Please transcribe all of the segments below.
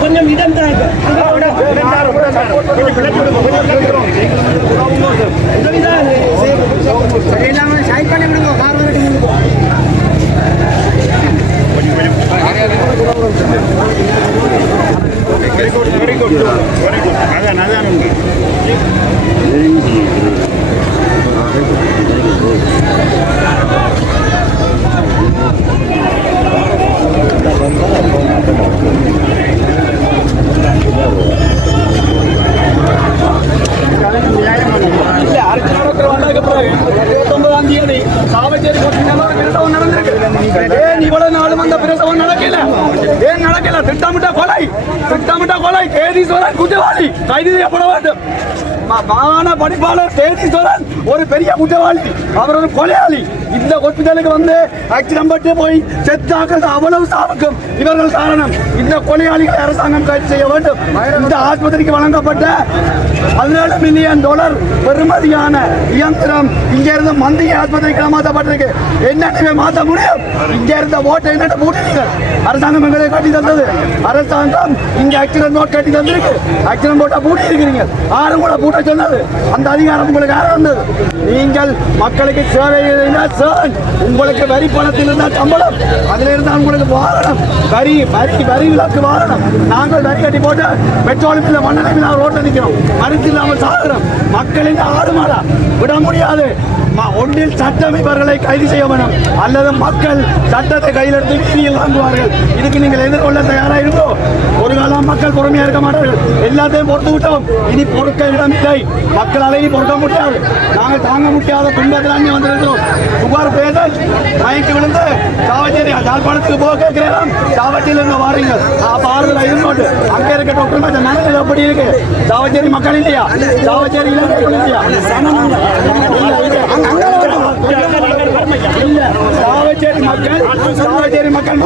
கொஞ்சம் இடம் தாங்க இவ்வளவு நாளும் அந்த பிரசவம் நடக்கல. ஏன் நடக்கல? திட்டமிட்ட கொலை கேதீஸ்வரன் குற்றவாளி கைது செய்யப்பட வேண்டும். மாகாண படிப்பாளர் கேதீஸ்வரன் ஒரு பெரிய குற்றவாளி, அவர் ஒரு கொலையாளி. இந்த ஹாஸ்பிட்டலுக்கு வந்து ஆக்சிடென்ட் பட்டு போய் செத்தாக்கள் அவ்வளவு சாவுக்கும் இவர்கள் காரணம். இந்த கொலையாளிகளை அரசாங்கம் கைது செய்ய வேண்டும். இந்த ஆஸ்பத்திரிக்கு வழங்கப்பட்ட $17 மில்லியன் பெறுமதியான இயந்திரம் இங்க இருந்து மந்திய ஆஸ்பத்திரிக்கு மாற்றப்பட்டிருக்கு. என்ன மாற்ற முடியும்? இங்க இருந்த ஓட்டை என்ன மூட்டீங்க? அரசாங்கம் எங்களை கட்டி தந்தது. அரசாங்கம் இங்க ஆக்சிடென்ட் நோட் கட்டி தந்திருக்கு. ஆக்சிடென்ட் போட்டா பூட்டி இருக்கிறீங்க. ஆறு கூட பூட்ட சொன்னது அந்த அதிகாரம் உங்களுக்கு யாரும் வந்தது? நீங்கள் மக்களுக்கு சேவை உங்களுக்கு வரி பணத்தில் இருந்தால் சம்பளம், அதுல இருந்தால் உங்களுக்கு வாரணம், வரி விலக்கு வாரணம். நாங்கள் வரி கட்டி போட்டு பெட்ரோல் பில்ல மண்ணெண்ணெய் பில்ல ரோட்டில் நிற்கிறோம், மருந்து இல்லாமல் சாகுறோம். மக்களின் ஆடு மாடா விட முடியாது. ஒன்றில் சட்டம் இவர்களை கைது செய்ய வேண்டும், அல்லது மக்கள் சட்டத்தை கையில் எடுத்து வீதியில் வாங்குவார்கள். இதுக்கு நீங்கள் எதிர்கொள்ள தயாராக இருந்தோ? ஒரு காலம் மக்கள் பொறுமையா இருக்க மாட்டார்கள். எல்லாத்தையும் பொறுத்து விட்டோம், இனி பொறுக்க இடம் இல்லை. மக்களால் இனி பொறுக்க முடியாது. நாங்கள் தாங்க முடியாத துன்பத்தில் அங்கே வந்திருக்கிறோம். புகார் பேசல் மயங்கி விழுந்து சாவச்சேரி யாழ்ப்பாணத்துக்கு போக கேட்கிறேன். சாவச்சேரியில் இருந்து வாரீங்கள் ஆறுதல் இருந்தோட்டு அங்கே இருக்க டாக்டர் கொஞ்சம் மனதில் எப்படி இருக்கு? சாவச்சேரி மக்கள் இல்லையா? சாவச்சேரி இல்லையா? சாவச்சேரி மக்கள்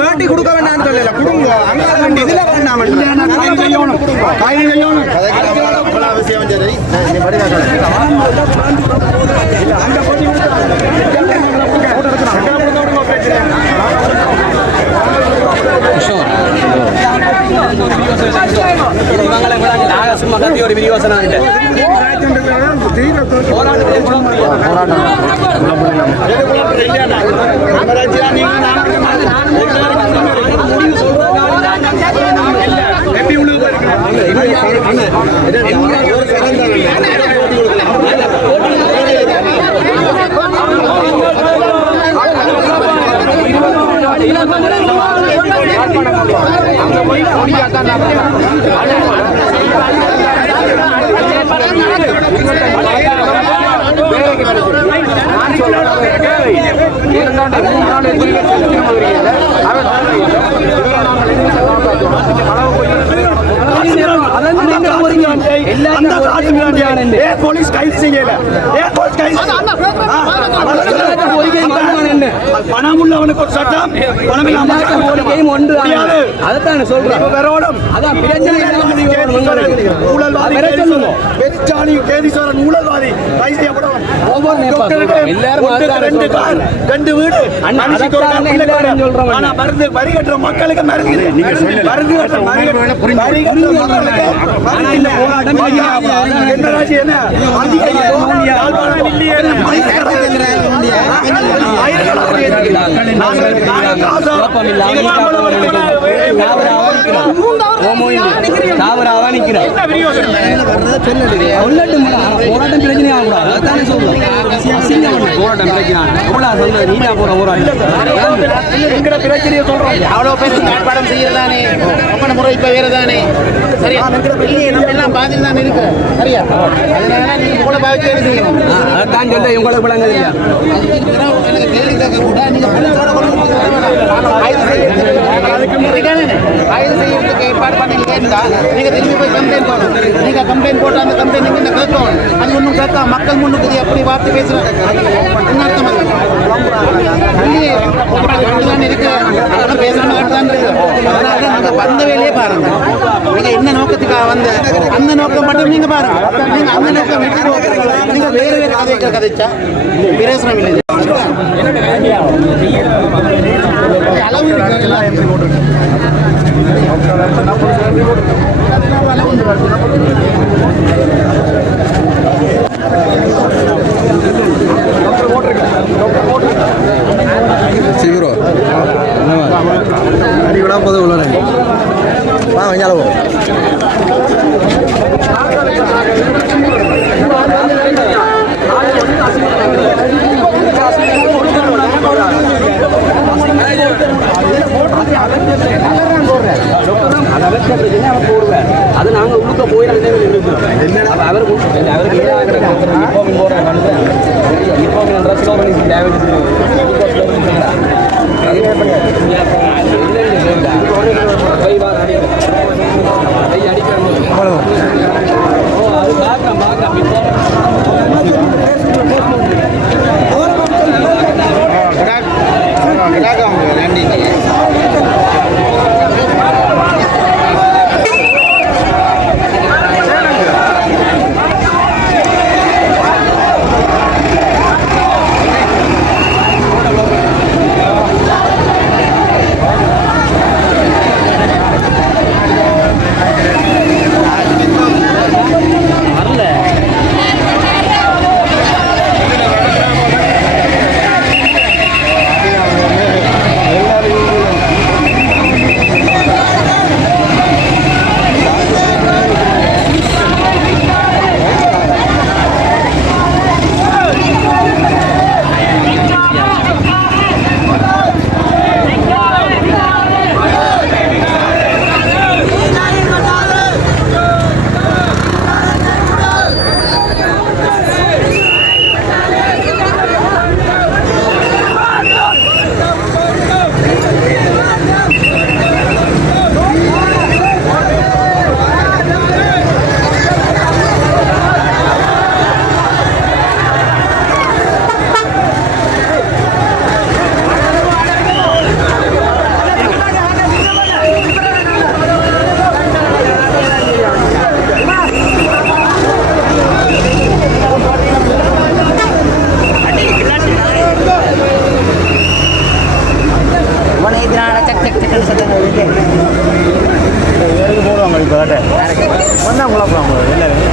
பேட்டி கொடுக்க வேண்டாம் சொல்லல, கொடுங்க. அங்க இதுல வேண்டாம், அவசியம் சரி. Sure. மகத்தி ஒரு விரிவாசனம் இல்லை போராட்டத்தில் சொல்ல முடியாது போலீஸ் கைது செய்யல பணம் உள்ளவனுக்கு ஒரு சட்டம் பணம் இல்லாமல் ஒன்று அதைத்தான் சொல்றேன் ஊழல்வாதி கைது செய்யப்படுவான் மருந்து வரி கட்டுற மக்களுக்கு முறை இப்ப வேறதானே சரியா எல்லாம் பாதில் தான் இருக்கு சரியா அதனால நீங்க உங்களை பாவிச்சு செய்யணும் அதான் சொல்ல உங்களுக்கு விளங்க இல்லையா எனக்கு கேள்வி கேட்க கூட நீங்க கைது செய்யறதுக்கு ஏற்பாடு பண்ணீங்க நீங்க திரும்பி போய் கம்ப்ளைண்ட் போடணும் நீங்க கம்ப்ளைண்ட் போட்டு அந்த கம்ப்ளைண்ட் நீங்க கேட்கணும் அது ஒன்றும் கேட்கா மக்கள் முன்னுக்கு எப்படி வார்த்தை பேசுறாங்க என்ன அர்த்தம் அது இருக்கு அதெல்லாம் பேசணும் அதனால நாங்க வந்த வேலையே பாருங்க நீங்க என்ன நோக்கத்துக்காக வந்த அந்த நோக்கம் மட்டும் நீங்க பாருங்க நீங்க அந்த நோக்கம் விட்டு நீங்க வேற வேற கதைகள் கதைச்சா பிரயோசனம் இல்லை அளவு சீக்கிரம் அடிவிடா போதும் உள்ள வா வஞ்சாலவோ அது நாங்க உள்ளுக்க போய் அவருக்கு என்ன குழப்பம் எல்லாரும்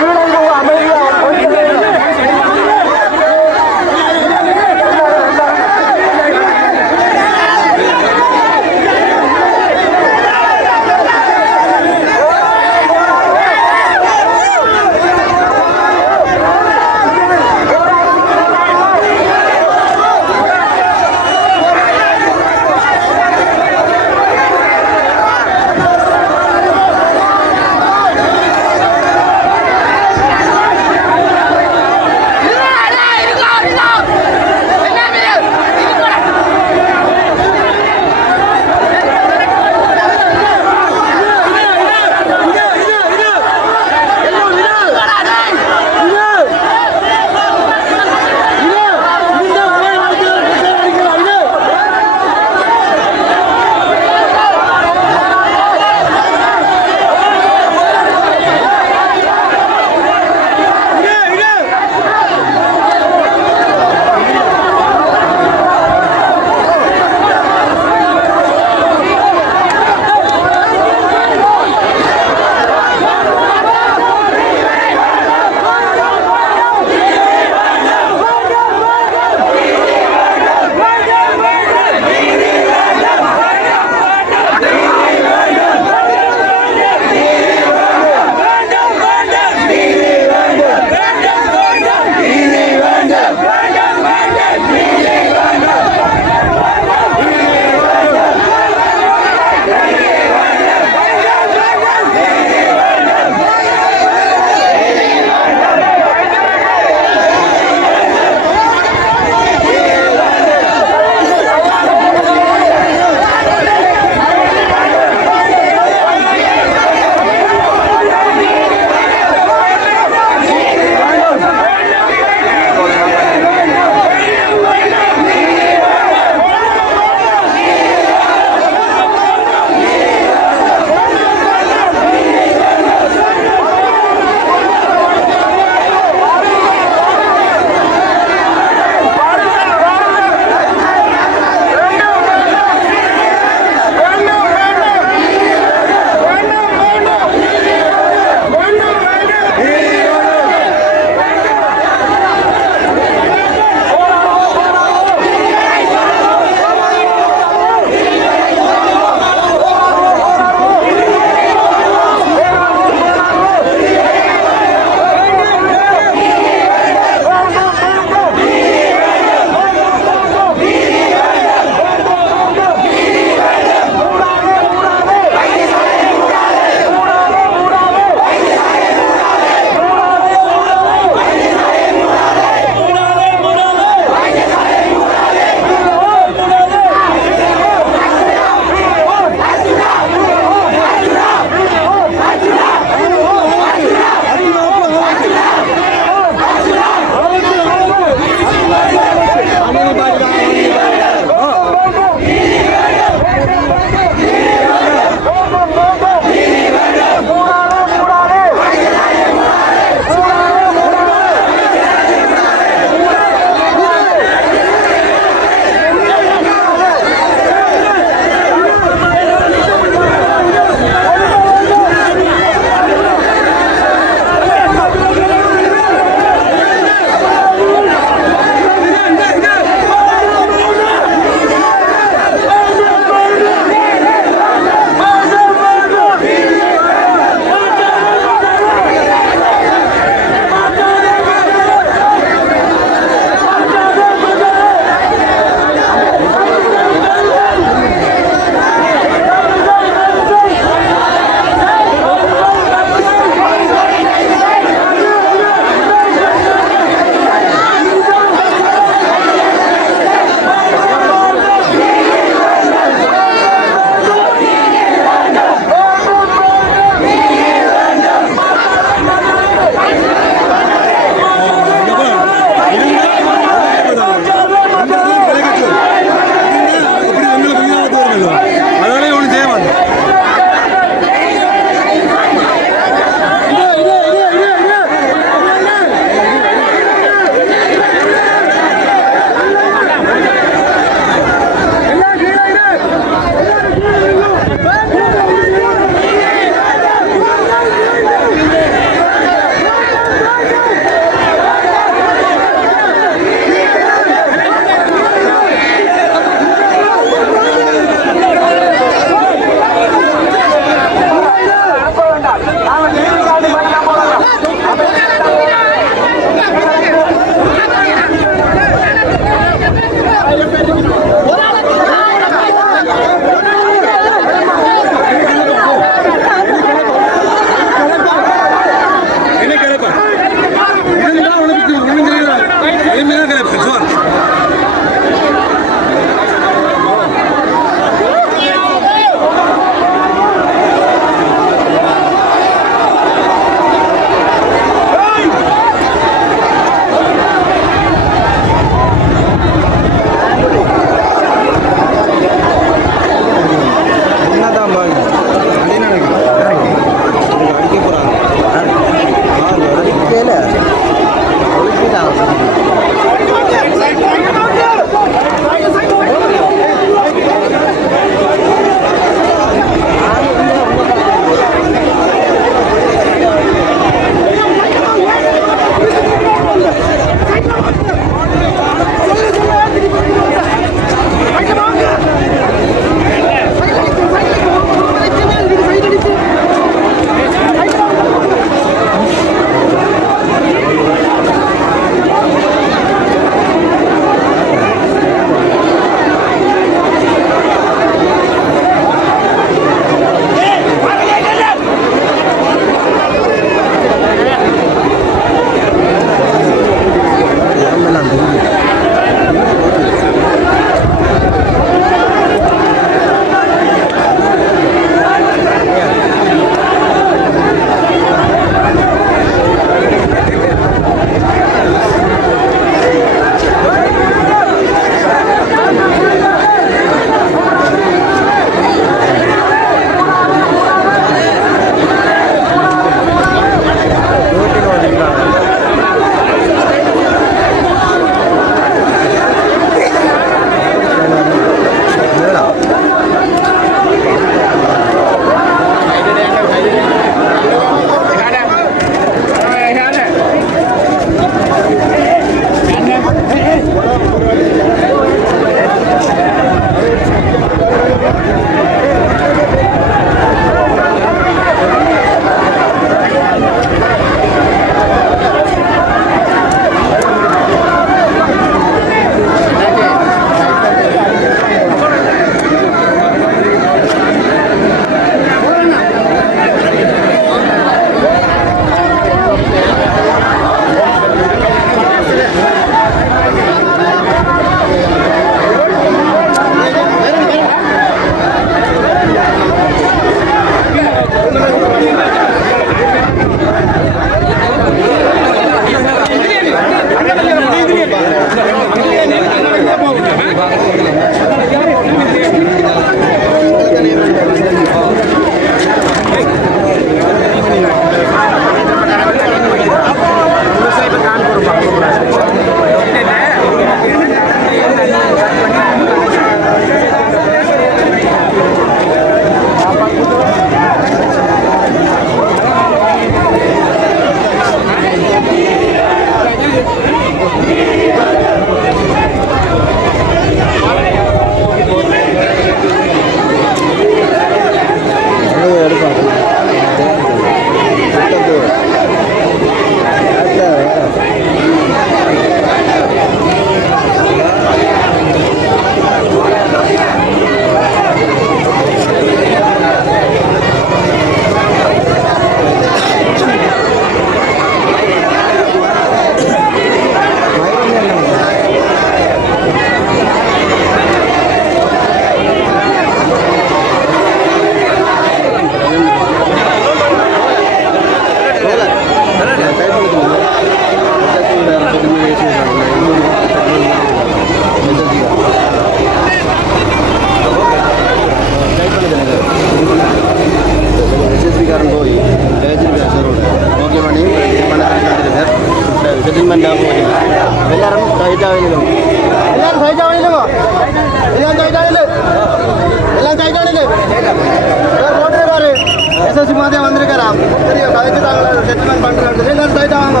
எஸ்எஸ்சி மாதிரி வந்திருக்காராம் தெரியும் கதைச்சுட்டாங்களா செட்டில்மெண்ட் பண்ணுறாங்க சைட்டாக வாங்க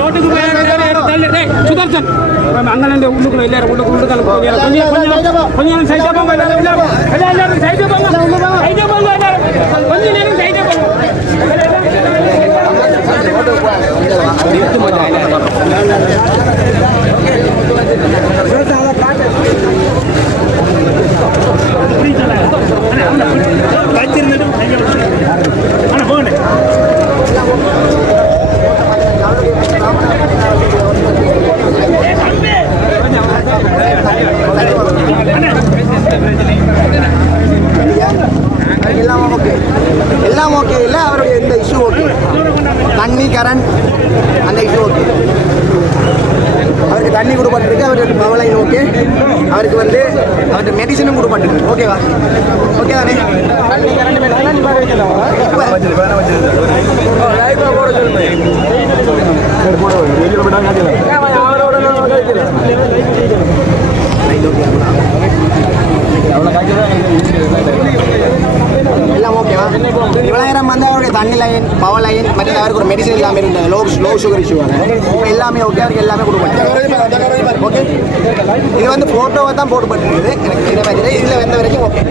ரோட்டுக்கு சுதர்சன் அங்கே உள்ளுக்குள்ள எல்லாரும் உள்ளுக்குள்ள கொஞ்சம் சைட்டா போங்க எல்லாரும் சைட்டா போங்க சைட்டா போங்க கொஞ்சம் நேரம் சைட்டா போங்க எல்லாம் ஓகே இல்லை அவருடைய இந்த இஷ்யூ ஓகே தண்ணி கரண்ட் அந்த இஷ்யூ ஓகே அவருக்கு தண்ணி கொடுப்பட்டிருக்கு அவருக்கு பவலைன் ஓகே அவருக்கு வந்து அவருக்கு மெடிசனும் கொடுப்பட்டிருக்கு ஓகேவா ஓகே தானே தண்ணி கரண்ட் மெடிசன் எல்லாம் ஓகேவா இவ்வளோ நேரம் வந்து அவருடைய தண்ணி லைன் பவர் லைன் மற்ற அவருக்கு ஒரு மெடிசன் இல்லாமல் இருந்தது லோ சுகர் இஷ்யூ எல்லாமே ஓகே அவருக்கு எல்லாமே கொடுப்பாங்க ஓகே இது வந்து ஃபோட்டோவை தான் போட்டுப்பட்டிருக்குது எனக்கு இந்த மாதிரி இதில் வந்த வரைக்கும் ஓகே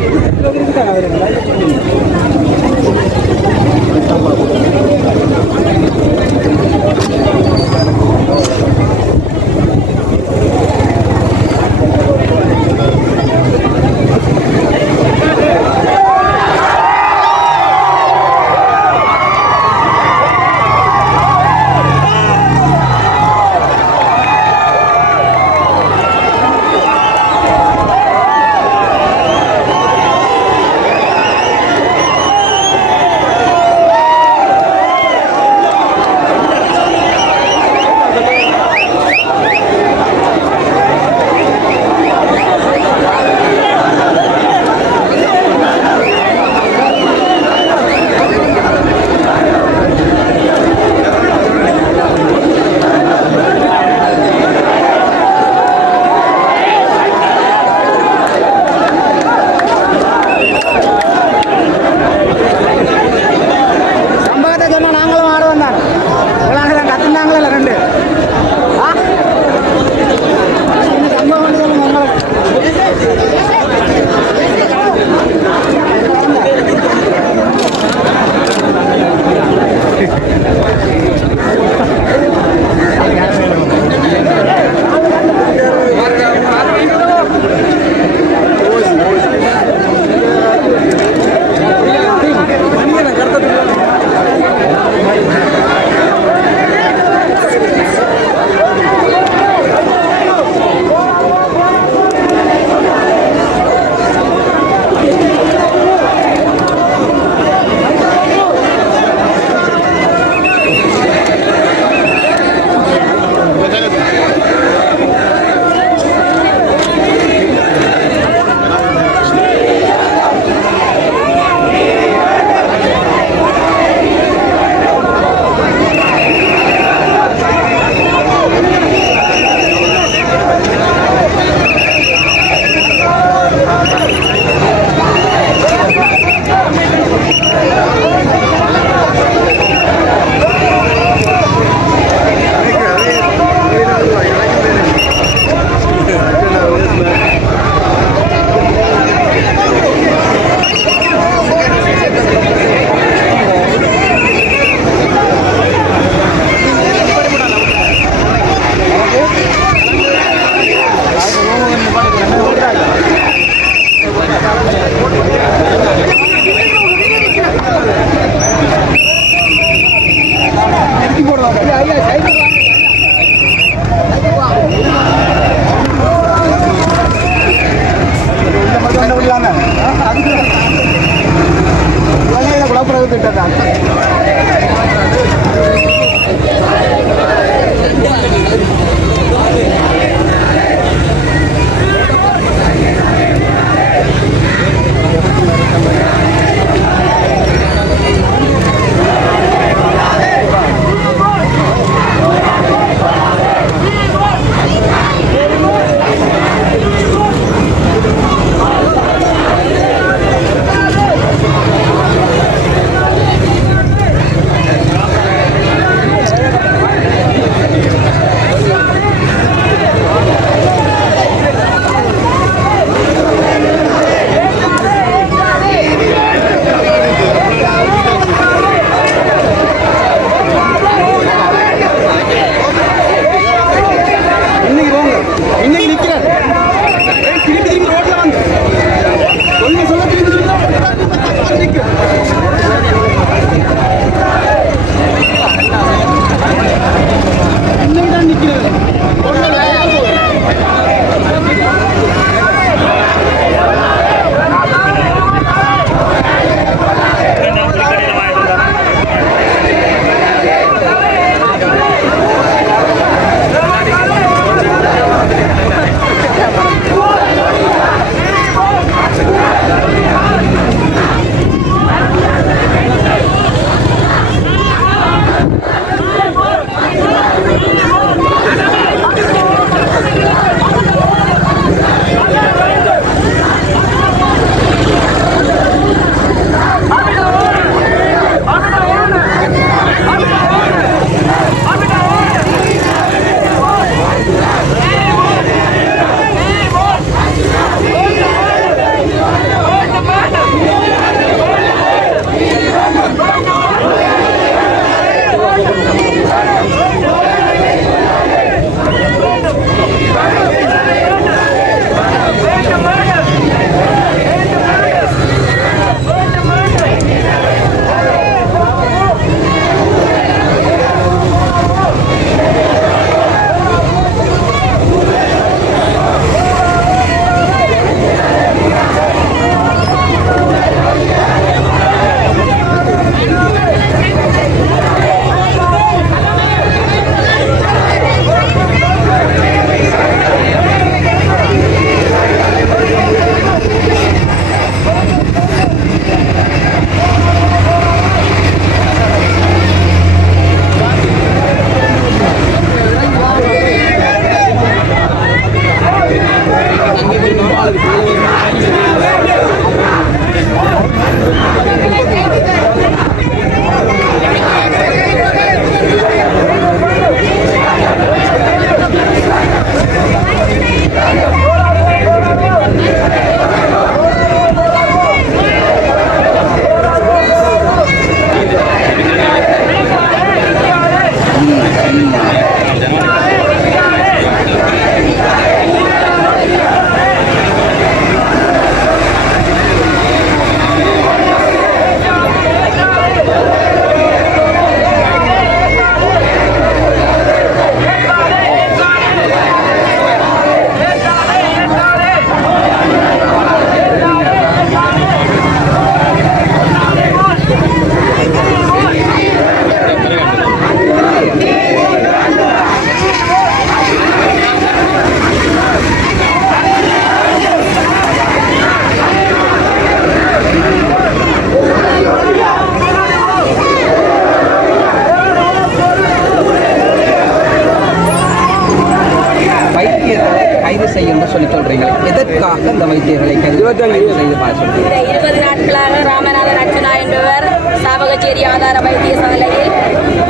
20 நாட்களாக ராமநாதன் அர்ச்சுனா என்பவர் சாவகச்சேரி ஆதார வைத்தியசாலையில்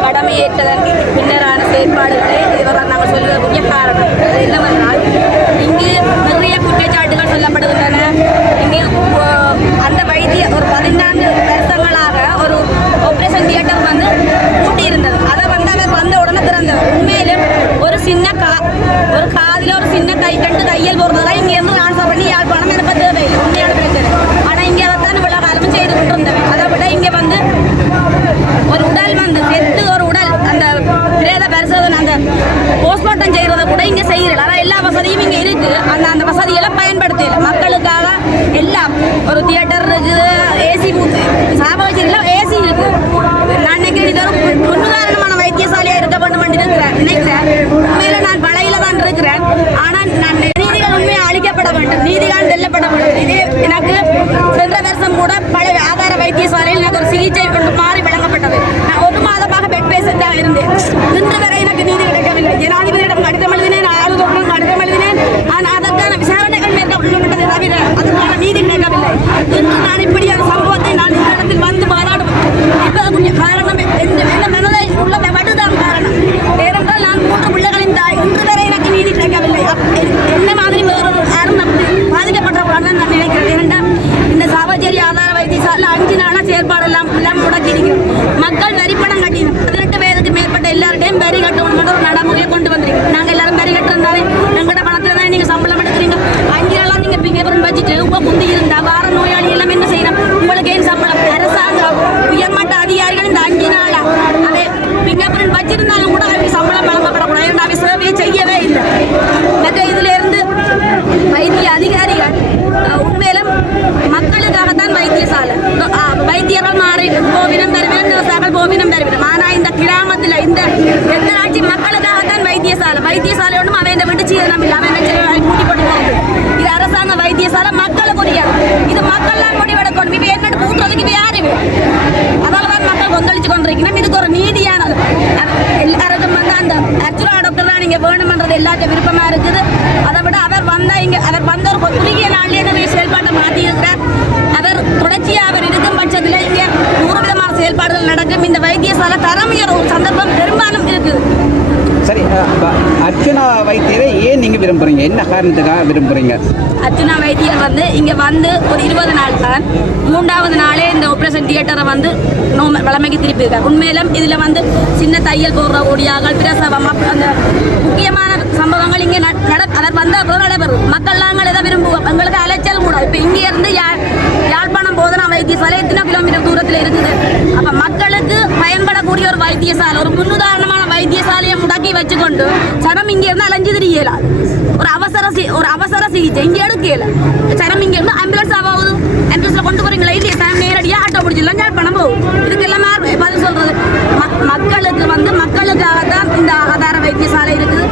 கடமையேற்றதன் பின்னரான செயற்பாடுகளை இதுவரை நாங்கள் சொல்வதற்குரிய காரணம் அது என்னவென்றால் இங்கு நிறைய குற்றச்சாட்டுகள் சொல்லப்படுகின்றன. இங்கே அந்த வைத்திய ஒரு 14 வருஷங்களாக ஒரு ஆபரேஷன் தியேட்டர் வந்து பூட்டியிருந்தது. அதை வந்து அவர் வந்த உடனே திறந்தவர். உண்மையிலும் ஒரு சின்ன ஒரு காதில் ஒரு சின்ன ரெண்டு தையல் போடுறதெல்லாம் இங்கேருந்து ட்ரான்ஸ்ஃபர் பண்ணி யாழ்ப்பாணம் எனக்கு தேவையில்லை, உண்மையான பிரச்சனை. ஆனால் இங்கே அதைத்தான் இவ்வளோ காலமும் செய்து கொண்டிருந்தவன். அதை விட இங்கே வந்து ஒரு உடல் வந்து செத்து ஒரு உடல் அந்த பிரேத பரிசோதனை அந்த போஸ்ட்மார்ட்டம் செய்கிறத கூட இங்கே செய்கிறேன். ஆனால் எல்லா வசதியும் இங்கே இருக்குது. அந்த வசதியெல்லாம் பயன்படுத்தல மக்களுக்காக. எல்லாம் ஒரு தியேட்டர் இருக்குது, ஏசி சாவகச்சேரியில் ஏசி இருக்குது. நான் நினைக்கிறேன் இது ஒரு முன்னுதாரணமான வைத்தியசாலையாக இருக்க வேண்டும் என்று நினைக்கிறேன். உண்மையில நான் பழையில தான் இருக்கிறேன். ஆனால் நான் நீதிகள் உண்மையை அளிக்கப்பட வேண்டும், நீதிகள் வெல்லப்பட வேண்டும். இது எனக்கு சென்ற வருஷம் கூட பழைய ஆதார வைத்தியசாலையில் எனக்கு ஒரு சிகிச்சை கொண்டு மாறி வழங்கப்பட்டது. நான் 1 மாதமாக பெட் பேஷண்டாக இருந்தேன். இன்று வரை எனக்கு நீதி கிடைக்கவில்லை. ஜனாதிபதியிடம் கடிதம் எழுதினேன், ஆளுநரிடம் கடிதம் எழுதினேன். ஆனால் அதற்கான விசாரணைகள் மேற்கொள்ளப்பட்டதை தவிர அதுக்கான நீதி கிடைக்கவில்லை. இன்று நான் இப்படியான சம்பவத்தை நான் இந்த இடத்தில் வந்து பாராடுவேன். இப்போதைய காரணம் என்ன மனதை உள்ள வடுதான் காரணம். ஏனென்றால் நான் 3 பிள்ளைகளின் தாய். இன்று வரை எனக்கு நீதி கிடைக்கவில்லை. என்ன மாதிரி வேறொரு யாரும் பாதிக்கப்பட்டவர்களாக நான் நினைக்கிறேன். ஏனென்றால் இந்த சாவகச்சேரி ஆதார வைத்தியசாலையில் 5 நாளாக செயற்பாடு எல்லாம் முடக்கியிருக்கிறோம். மக்கள் வரிப்பணம் கட்டினோம். 18 வயதுக்கு மேற்பட்ட எல்லாருடையும் வரி கட்டணும் என்ற ஒரு நடைமுறையை கொண்டு வந்திருக்கோம். நாங்கள் எல்லாரும் வரி கட்டுறதாலே எங்களோட பணத்தில் தான் நீங்கள் சம்பளம் எடுக்கிறீங்க. 5 நாளாக நீங்கள் பிங்கப்பரம் வச்சுட்டு குந்தி இருந்தால் வார நோயாளி எல்லாம் என்ன செய்யணும்? உங்களுக்கு ஏன் சம்பளம்? அரசாங்கம் உயர்மட்ட அதிகாரிகள் இந்த 5 நாளாக அதே பிங்கப்பரம் வச்சிருந்தாலும் கூட அவருக்கு சம்பளம் வழங்கப்படக்கூடாது. ஏன்னா அவை சேவையை செய்யவே இல்லை. மற்ற இதிலிருந்து வைத்திய அதிகாரிகள் உண்மையிலும் மக்களுக்காகத்தான் வைத்தியசாலை. வைத்தியர்கள் மாறி கோவினம் தருவேன், விவசாயிகள் கோவினம் தருவேன். ஆனால் இந்த கிராமத்தில் இந்த எத்தனாட்சி மக்களுக்காகத்தான் வைத்தியசாலை. வைத்தியசாலை ஒன்றும் அவன் விட்டு சீதனம் இல்லை, அவன் கூட்டி போட்டு போகுது. இது அரசாங்க வைத்தியசாலை மக்களுக்குரியது. இது மக்கள்லாம் முடிவெடுக்கணும். இப்போ என்ன கூட்டுறதுக்கு இப்போ யாரு? அதால தான் மக்கள் கொந்தளிச்சு கொண்டிருக்கணும். இதுக்கு ஒரு நீதியானது எல்லாருக்கும் வந்து அந்த அர்ச்சுனா டாக்டர் தான் நீங்கள் வேணுமென்றது எல்லாத்தையும் விருப்பமாக இருக்குது. அதை விட அவர் வந்த ஒரு குறுகிய நாள்லேயே செயல்பாட்டை மாற்றியிருக்கிறார். அவர் தொடர்ச்சியாக அவர் இருக்கும் பட்சத்தில் இங்கே 100 விதமான செயல்பாடுகள் நடக்கும். இந்த வைத்தியசாலை தரமுயர் ஒரு சந்தர்ப்பம் பெரும்பாலும் இருக்குது. சரி, அர்ச்சுனா வைத்தியரை ஏன் நீங்கள் விரும்புகிறீங்க? என்ன காரணத்துக்காக விரும்புகிறீங்க? அர்ச்சுனா வைத்தியர் வந்து இங்கே வந்து ஒரு 20 நாள் தான். 3வது நாளே இந்த ஆப்ரேஷன் தியேட்டரை வந்து வளமைக்கு திருப்பி இருக்கார். உண்மையிலும் இதில் வந்து சின்ன தையல் போடுற ஓடியார்கள், பிரசவம், அந்த முக்கியமான சம்பவங்கள் இங்கே அவர் வந்த அப்புறம் நடைபெறும். மக்கள் நாங்கள் எதை விரும்புவோம்? எங்களுக்கு அலைச்சல் கூட. இப்போ இங்கே இருந்து யாழ்ப்பாணம் போதனா வைத்தியசாலை எத்தனை கிலோமீட்டர் தூரத்தில் இருக்குது. அப்போ மக்களுக்கு பயன்படக்கூடிய ஒரு வைத்தியசாலை, ஒரு முன்னுதாரணமான வைத்தியசாலையை முடக்கி வச்சுக்கொண்டு சனம் இங்கே இருந்து அலைஞ்சு தெரியலாது. ஒரு அவசர சிகிச்சை இங்கே எடுக்கல. சனம் இங்கே இருந்து ஆம்புலன்ஸ் ஆகுது. ஆம்புலன்ஸில் கொண்டு போறீங்களா? இல்லையா? சனம் நேரடியாக ஆட்டோ பிடிச்சிடலாம், யாழ்ப்பாணம் போகும். இதுக்கு எல்லாமே பதில் சொல்றது மக்களுக்கு வந்து மக்களுக்காகத்தான் இந்த ஆதார வைத்தியசாலை இருக்குது.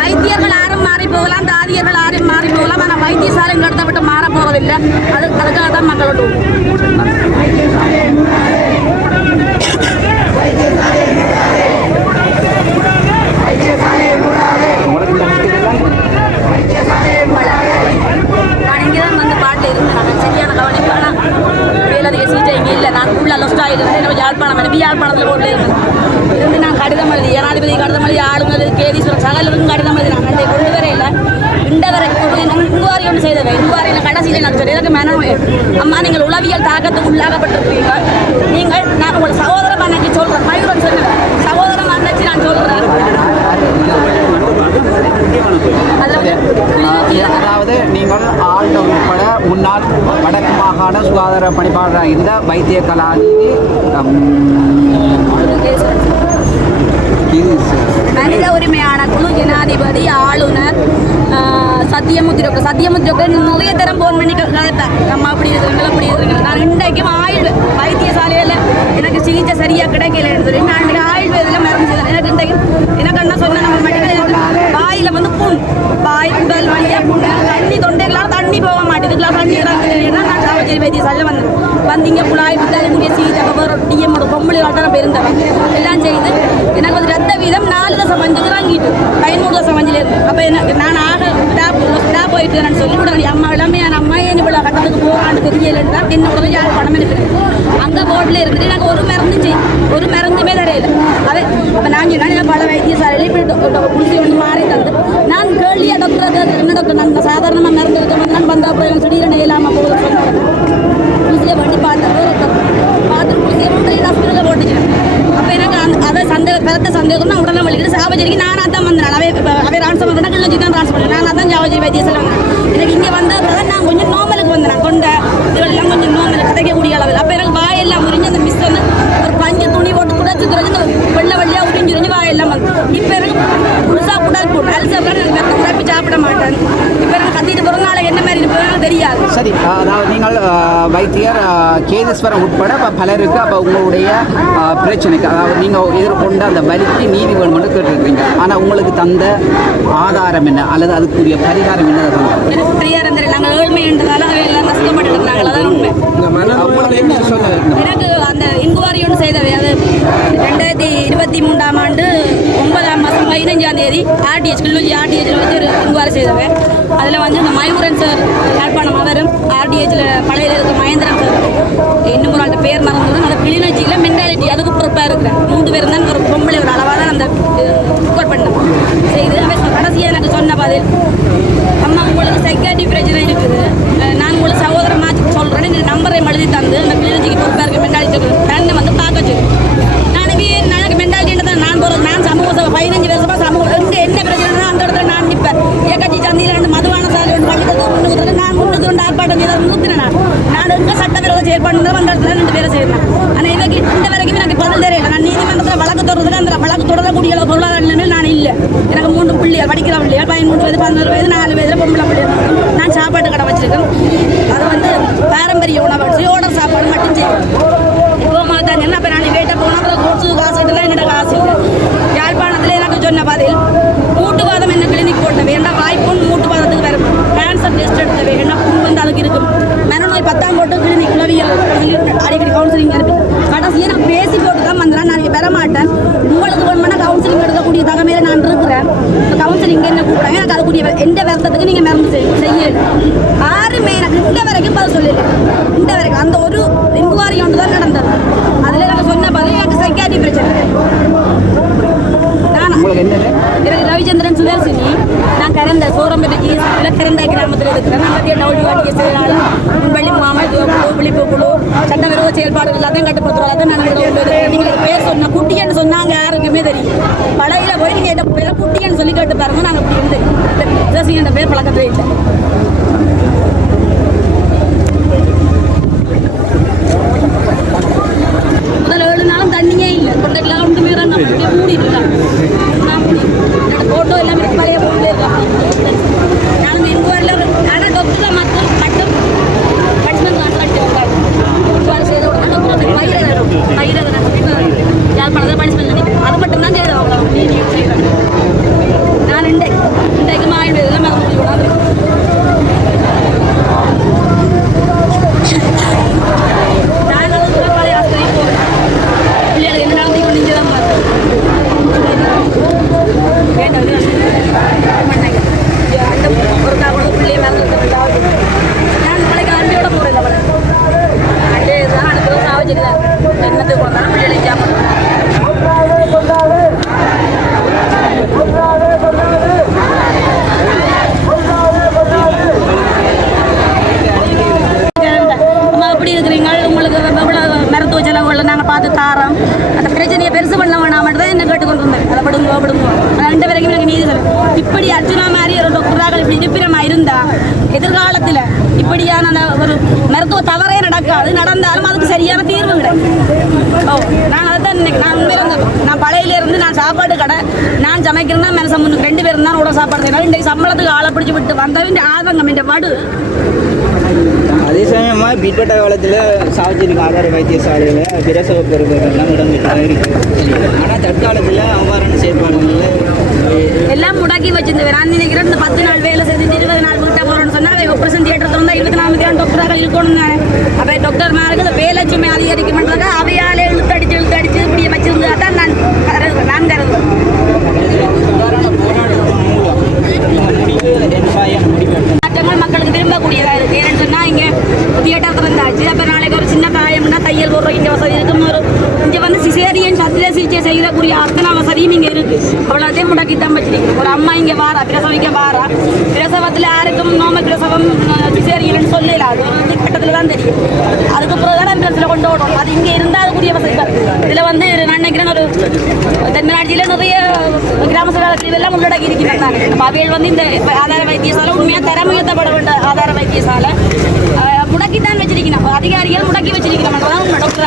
வைத்தியர்கள் யாரும் மாறி போகலாம், தாதியர்கள் யாரும் மாறி போகலாம். ஆனால் வைத்தியசாலை இந்த இடத்த விட்டு மாற போறதில்லை. அதுக்காக தான் மக்களோட நான் இங்கே தான் வந்து பாட்டில் இருந்தேன். சரியான கவனிப்பான மேலதிக சிகிச்சை இங்கே இல்லை. நான் உள்ள லொஸ்டாக இருந்தேன். நம்ம யாழ்ப்பாணம் யாழ்ப்பாணத்தில் போட்டு இருந்து நான் கடிதம் எழுதி ஜனாதிபதி கடிதம் எழுதி ஆளுநர் கேதீஸ்வரர் சகலருக்கும் கடிதம் எழுதி நான் கொண்டு வர இல்லை. இண்டவரை இங்குவாரி ஒன்று செய்தவை. இங்குவாரியில் கடைசியில் நான் சொல்லி எனக்கு மனம் அம்மா நீங்கள் உளவியல் தாக்கத்துக்கு உள்ளாகப்பட்டிருக்கீங்க. நான் உங்களோட சகோதரம் அன்னைக்கு சொல்கிறேன். மயூரன் சொன்னேன். சகோதரம் அன்னைக்கு நான் சொல்கிறேன். அதாவது நீங்கள் ஆளுநர் உட்பட முன்னாள் வடக்கு மாகாண சுகாதார பணிப்பாளராக இருந்த வைத்திய கலாநிதி மனித உரிமையான குழு ஜனாதிபதி ஆளுநர் சத்தியமுத்திரக்கு நிறைய தரம் போன் பண்ணி கதைப்பேன். அம்மா அப்படி இருக்கிறீங்களா அப்படி இருக்கிறீங்களா. நான் இன்றைக்கும் வைத்தியசாலையில் எனக்கு சிகிச்சை சரியாக கிடைக்கலன்னு சொல்லி நான் இன்றைக்கு ஆயுர்வேதில் மருந்து செய்தேன். எனக்கு இன்றைக்கு எனக்கு என்ன சொன்ன நம்ம மெடிக்கல் வாயில் வந்து புண், வாய் உடல் வழியாக புண்ணு, தண்ணி தொண்டைகளால் தண்ணி போக மாட்டேதுக்கெல்லாம் தண்ணி இறங்குதுன்னா நான் சாவச்சேரி வைத்தியசாலையில் வந்து இங்கே குழாய் விட்டால் இங்கே சிகிச்சை டிஎம்மோட பொம்பளை ஆட்டம் பெருந்தவன் எல்லாம் செய்து எனக்கு வந்து ரத்த வீதம் 4.5 இறங்கிட்டு 13.5 அப்போ என்ன நான் ஆக போயிட்டு நான் சொல்லி கூட அம்மா எல்லாமே என் அம்மா ஏன் இவ்வளோ கட்டத்துக்கு போகிறான்னு தெரியலன்னு தான் என்னோட யார் பணம் இருக்கிறேன் அங்கே போர்டில் இருந்துட்டு எனக்கு ஒரு மருந்துமே தரையில அது அப்போ நான் சொன்னால் பல வைத்தியசாலையில் இப்படி குளிசி ஒன்று மாறி தந்து நான் கேள்வியா டாக்டர் என்ன டாக்டர் நான் சாதாரணமாக மருந்து எடுக்க நான் வந்த அப்புறம் எனக்கு திடீரென இல்லாமல் போகுது சொன்னேன் குளிசியை பண்ணி பார்த்துட்டு குளிசியை மட்டும் ஹாஸ்பிட்டலில் போட்டுக்கிறேன் அப்போ எனக்கு அதை பெருத்த சந்தேகம் நான் உடனே வலிக்கிட்டு சாவச்சேரிக்கு நானாக தான் வந்தேன் அவை ரான்சம் வந்தேன் கிளச்சி தான் ட்ரான்ஸ்ஃபர் பண்ணேன் நான் தான் சாவச்சேரி வைத்தியசாலை வந்தேன் எனக்கு இங்கே வந்த அப்புறம் நான் கொஞ்சம் நார்மலுக்கு வந்தேன் நான் கொண்ட இதெல்லாம் கொஞ்சம் நார்மலுக்கு கிடைக்கக்கூடிய அளவில் அப்போ எனக்கு வாயெல்லாம் முறிஞ்சு அந்த மிஸ் வந்து ஒரு பஞ்சு துணி போட்டு குறைச்சி இந்த வெள்ளை வழியாக உறிஞ்சுரிஞ்சு வாயெல்லாம் வந்து இப்போ எனக்கு புதுசாக குடல் போட்டு அல்சர்லாம் எனக்கு குழப்பி சாப்பிட மாட்டேன் இப்போ எனக்கு கத்திட்டு பிறந்த நாளைக்கு என்ன மாதிரி இருப்பேன் தெரியாது. சரி, அதாவது நீங்கள் வைத்தியர் கேதீஸ்வரன் உட்பட பலருக்கு அப்போ உங்களுடைய பிரச்சனைக்கு அதாவது நீங்கள் எதிர்கொண்ட அந்த வலிக்கு நீதி வேணும்னு கேட்டுருக்கீங்க. ஆனால் உங்களுக்கு தந்த ஆதாரம் என்ன அல்லது அதுக்குரிய பரிகாரம் என்ன தந்தாங்க? எனக்கு பரிகாரம் தெரியல. நாங்கள் ஏழ்மை என்றதால எல்லாம் கஷ்டப்பட்டு இருந்தாங்க. அதான் உண்மை. எனக்கு அந்த இன்குவாரி ஒன்று செய்தவை அது 2023ஆம் ஆண்டு 9ஆம் மாதம் 15ஆம் தேதி ஆர்டிஎச் கிளிநொச்சி ஆர்டிஎச்சில் வந்து ஒரு இன்குவாரி செய்தவை. அதில் வந்து இந்த மயூரன் சார் யாழ்ப்பாணம் அவரும் ஆர்டிஎச்சில் பழைய இருக்க மகேந்திரன் சார் இன்னும் ஒரு ஆள்கிட்ட பேர் மறந்துடும். அந்த கிளிநொச்சியில் மென்டாலிட்டி அதுக்கு பொறுப்பாக இருக்கிறேன் 3 பேர் தான் ஒரு பொம்பளை ஒரு அளவாக தான் அந்த ரெக்கார்ட் பண்ணேன் செய்து அவன் கடைசியாக எனக்கு சொன்ன பதில் அம்மா உங்களுக்கு சைக்காட்ரி பிரச்சனை இருக்குது நான் உங்களுக்கு சகோதரமாக சொல்கிறேன் இந்த நம்பரை எழுதி தந்து அந்த கிளிநொச்சிக்கு பொறுப்பாக இருக்க மென்டாலிட்டி பேரனை வந்து பார்க்க வச்சு எனக்கு மென்டாலிட்டி தான் நான் போகிறது நான் சமூக 15 வருஷமாக சமூகம் எங்கே என்ன பிரச்சனை அந்த இடத்துல நான் நிற்பேன் ஏகாட்சி சந்தியில் 2 மதுவான சாலை ஒன்று பள்ளிக்கூட முன்னுக்கு நான் முன்னுக்கு 2 ஆர்ப்பாட்டம் செய்த நிறுத்தினேன் நான் எங்கே சட்டவிரோத செயல்படுறது அந்த இடத்துல 2 பேரை செய்யணும். ஆனால் இவங்க இந்த வரைக்கும் எனக்கு பதில் தெரியல. நான் நீதிமன்றத்தில் வழக்கு தொடர்றதுக்கு அந்த வழக்கு தொடரக்கூடிய அளவு பொருளாதார நிலைமையில் நான் இல்லை. எனக்கு 3 பிள்ளைகள் படிக்கிற பிள்ளைகள் 13 வயது 11 வயது 4 வயதில் பொம்பளை பிள்ளைகள். நான் சாப்பாட்டு கடை வச்சிருக்கேன். அது வந்து பாரம்பரிய உணவு வச்சு ஓடர் சாப்பாடு மட்டும் செய்வேன். இப்போ மாட்டாங்க. அப்போ நான் கேட்ட போனால் அப்புறம் கோர்ஸு காசு இதெல்லாம் என்னோட காசு இல்லை. யாழ்ப்பாணத்தில் எனக்கு சொன்ன பதில் மூட்டுவாதம் என்ன கிளினிக் போட்டவை என்ன வாய்ப்புன்னு மூட்டுவாதத்துக்கு வரும் கேன்சர் டெஸ்ட் எடுத்தவை என்ன புண் வந்து அதுக்கு இருக்கும் மனநோய் 10ஆம் போட்டு கிளினிக் உளவியல் அடிக்கடி கவுன்சிலிங் அனுப்பி கடைசியாக நான் பேசி போட்டு தான் வந்துடுறேன். நான் பெற மாட்டேன். உங்களுக்கு வேணும்னா கவுன்சிலிங் எடுக்கக்கூடிய தகமையில நான் இருக்கிறேன். இப்போ கவுன்சிலிங் என்ன கூப்பிட்றாங்க எனக்கு அதுக்கூடிய எந்த வருத்தத்துக்கு நீங்கள் மருந்து செய்யல யாருமே எனக்கு இந்த வரைக்கும் பதில் சொல்லல. இந்த வரைக்கும் அந்த ஒரு இன்குவாரி ஒன்று தான் நடந்தது. அதில் நாங்கள் சொன்ன பதில் எனக்கு சைக்காட்ரி பிரச்சனை. எனக்கு ரவிச்சந்திரன் சுதர்சினி நான் கரந்த சோரம்பட்டி கரந்த கிராமத்தில் இருக்கிறேன். நான் மத்திய டவுடி செயலாளர் முன்பள்ளி முகாமல் விழிப்பு குழு சட்டவிரோத செயல்பாடுகள் எல்லாத்தையும் கட்டுப்படுத்துவாங்க. நான் நீங்கள் பேர் சொன்ன குட்டின்னு சொன்னாங்க யாருக்குமே தெரியும். பழையில போய் நீங்கள் என்ன பேர் குட்டின்னு சொல்லி கேட்டு பாருங்க. நாங்கள் அப்படி இருந்து சுதர்சினி பேர் பழக்கத்திலே இல்லை. முதல் 7 நாளும் தண்ணியே இல்லை. கொண்டைக்கெல்லாம் ஒன்று மீற நம்ம மூடிட்டு இருக்காங்க. என்னோட ஃபோட்டோ எல்லாம் பழைய ஃபோன்லேயே இருக்காங்க. நாங்கள் இன்குவாரியில் ஆனால் டாக்டர் மட்டும் கட்மெண்ட் காசு கட்டி வைப்பாங்க. இன்குவாரி செய்த உடனே டாக்டர் பயிரதன் யாழ்ப்பாணத்தில் பனிஷ்மெண்ட் நினைக்கிறேன். அது மட்டும்தான் செய்தோம். அவ்வளோ நீதியும் செய்கிறேன். நான் இன்றைக்கு மாயிடுவதெல்லாம் மேலே முடியும். பார்த்து தாரம் அந்த பிரச்சனையை பெருசு பண்ண வேணாம் மட்டும் தான் என்ன கேட்டுக்கொண்டு வந்தேன். அதை படுங்க 2 வரைக்கும் எனக்கு நீதி சொல்லும். இப்படி அர்ஜுனா மாதிரி ஒரு டாக்டராக இப்படி இருப்பிரமா இருந்தா எதிர்காலத்தில் இப்படியான அந்த ஒரு மருத்துவ தவறே நடக்காது. நடந்தாலும் அதுக்கு சரியான தீர்வு கிடையாது. நான் அதை தான் நினைக்கிறேன். நான் உண்மையில நான் பழையிலேருந்து நான் சாப்பாடு கடை நான் சமைக்கிறேன்னா மனசு முன்னுக்கு 2 பேரும் தான் உடல் சாப்பாடு செய்யணும். இன்றைக்கு சம்பளத்துக்கு ஆளை பிடிச்சி விட்டு வந்தவன் ஆதங்கம் இந்த வடு. அதே சமயமாக பிற்பட்ட காலத்தில் சாவச்சேரி ஆதார வைத்தியசாலையில் பிரசவ பெறுவதெல்லாம் இடம்பெற்று இருக்குது. ஆனால் தற்காலத்தில் அவ்வாறான செயல்பாடுகளில் எல்லாம் முடக்கி வச்சிருந்தேன். நான் நினைக்கிறேன் இந்த 10 நாள் வேலை செஞ்சு 20 நாள் வீட்டை போகிறோன்னு சொன்னால் அதை ஆப்ரேஷன் தியேட்டர் இருந்தால் 24 டாக்டராக இருக்கணும் தானே. அப்போ டாக்டர்மாருக்கு இந்த வேலை சுமை அதிகரிக்க மாட்டாங்க. அவையாலே இழுத்தடிச்சு இப்படியே வச்சிருந்தா தான் நான் கருதுவேன். போராட்டத்தின் மூலம் முடிவு என்ன முடிவு சொல்லக்கூடியதாக இருக்குது. ஏன்னு சொன்னால் இங்கே தியேட்டர் இருந்தாச்சு. அப்போ நாளைக்கு ஒரு சின்ன காயம்னா தையல் போடுற இங்கே வசதி இருக்கும். ஒரு இங்கே வந்து சிசேரியன் சத்திர சிகிச்சை செய்யக்கூடிய அத்தனை வசதியும் இங்கே இருக்குது. அவ்வளோத்தையும் முடக்கி தான் வச்சிருக்கோம். ஒரு அம்மா இங்கே வாரா, பிரசவிக்க வாரா. பிரசவத்தில் யாருக்கும் நோம பிரசவம் சிசேரியன் சொல்லல. அது வந்து கட்டத்தில் தான் தெரியும். அதுக்கு பிறகு தான் பிரச்சனை கொண்டு ஓடணும். அது இங்கே இருந்தால் அதுக்குரிய வசதி. இதில் வந்து நான் நினைக்கிறேன் ஒரு தென்மராட்சியில் நிறைய கிராம சபை எல்லாம் உள்ளடக்கி இருக்கிறாங்க. அவைகள் வந்து இந்த ஆதார வைத்தியசாலை உண்மையாக தரமுயர்த்தப்பட வேண்டிய ஆதார வைத்தியசாலை முடக்கி தான் வச்சிருக்கணும். அதிகாரிகள் முடக்கி வச்சிருக்கிறோம். தான் உண்மை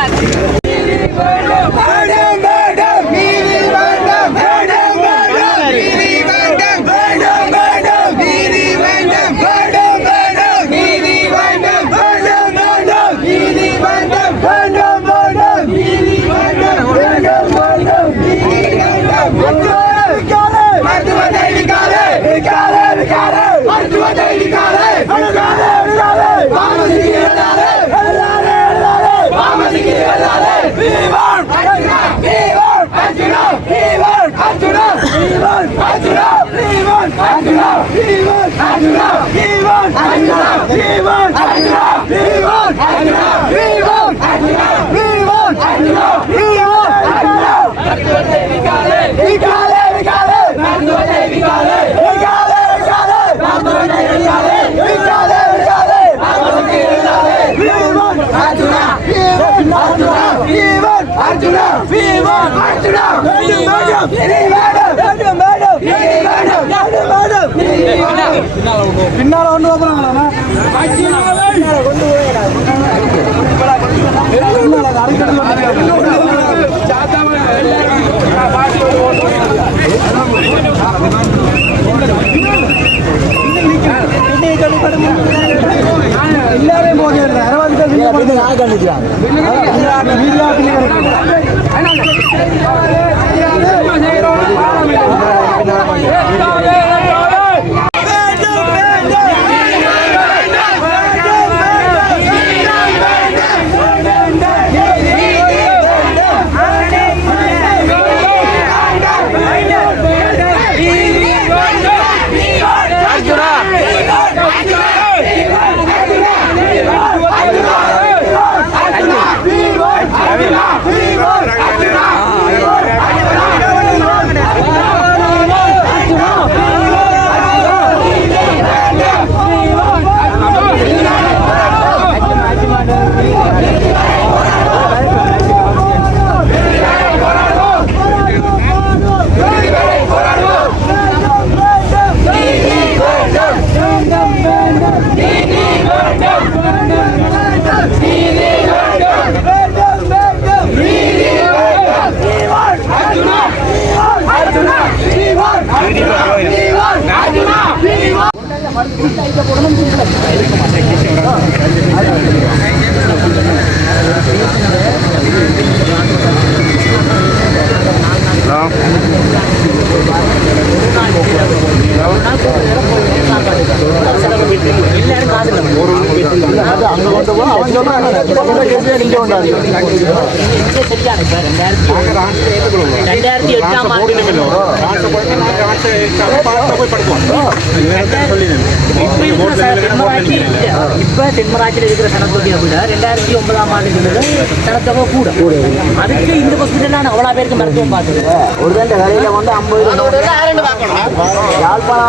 டாக்டராக பின்னால ஒன்று போறாங்களா எல்லாரையும் போகிறது 60 நான் கண்டிக்கிறான் இப்போ தென்மராட்சியில் இருக்கிற சனத்தொகையை விட 2009ஆம் ஆண்டு சனத்தொகை கூட அதுக்கு இந்த ஹாஸ்பிட்டலான அவ்வளோ பேருக்கு மருத்துவம் பார்க்குது. ஒரு ரெண்டு கடையில் வந்து 50 யாழ்ப்பாணம்